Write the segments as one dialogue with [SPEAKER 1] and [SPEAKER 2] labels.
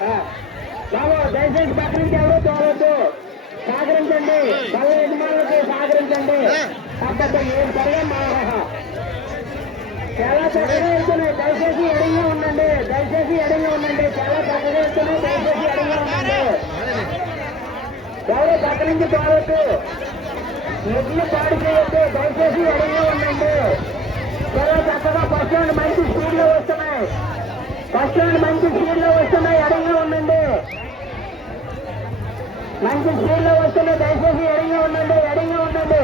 [SPEAKER 1] బాబు దయచేసి పక్కనుంచి ఎవరో తోలొద్దు. సహకరించండి. వాళ్ళ యజమానులకు సహకరించండి. ఏం సరిగా చాలా చక్కగా వెళ్తున్నాయి. దయచేసి ఎడంగా ఉండండి. దయచేసి ఎడంగా ఉండండి. చాలా చక్కగా వెళ్తున్నాయి. దయచేసి ఎడంగా ఉండండి. ఎవరో పక్క నుంచి తోలొద్దు. ముగ్గులు పాడు చేయొద్దు. దయచేసి ఎడంగా ఉండండి. చాలా చక్కగా ఫస్ట్ మంచి స్పీడ్లో వస్తున్నాయి ఫస్ట్ మంచి స్పీడ్లో వస్తున్నాయి మంచి స్పీడ్లో వస్తున్నాయి దయచేసి ఎడంగా ఉండండి ఎడంగా ఉండండి.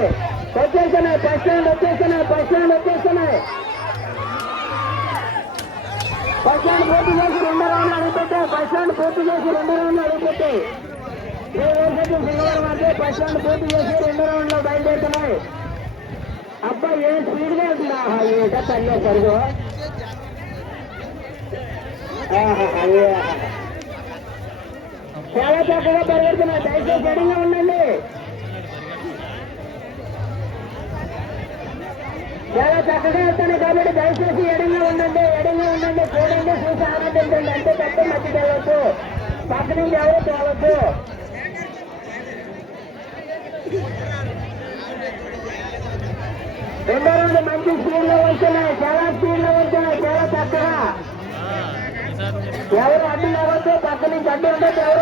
[SPEAKER 1] వచ్చేస్తున్నాయి బస్ స్టాండ్ వచ్చేస్తున్నాయి బస్ స్టాండ్ వచ్చేస్తున్నాయి. బస్ స్టాండ్ పూర్తి చేసి రెండు రౌండ్లు అడుగుపెట్టే బస్ స్టాండ్ పూర్తి చేసి రెండు రౌండ్లు అడుగుపెట్టే. ఏ వేసే సింగవరం అంటే బస్ స్టాండ్ పూర్తి చేసి రెండు రౌండ్లు బయలుదేరుతున్నాయి. అబ్బా ఏ స్పీడ్గా వెళ్తుందా ఆహా, ఏటా తల్లే సరుగు ఆహా, అయ్యే. చాలా చక్కగా పరిగెడుతున్నాయి దయచేసి ఎడంగా ఉండండి. చాలా చక్కగా వెళ్తాను కాబట్టి దయచేసి ఎడంగా ఉండండి ఎడంగా ఉండండి. చూడండి చూసి ఆనందించండి. అంటే పెద్ద మధ్య వెళ్ళొద్దు పక్క నుంచి ఎవరు తేవద్దు రెండో రెండు మంచి స్పీడ్లో వస్తున్నాయి. చాలా స్పీడ్లో వస్తున్నాయి. చాలా చక్కగా. ఎవరు అడ్డు లేవచ్చు పక్క నుంచి అడ్డు ఉండొద్దు ఎవరు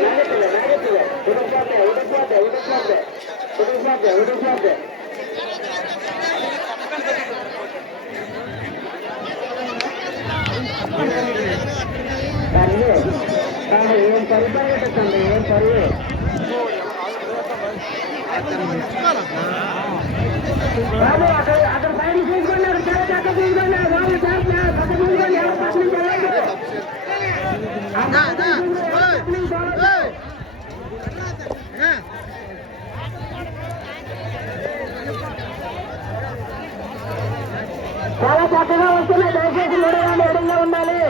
[SPEAKER 1] ఏం పరిపాలన ఏం పరువు అక్కడ చాలా చక్కగా వస్తున్నాయి. దయచేసి మూడు మీరు ఉండాలి.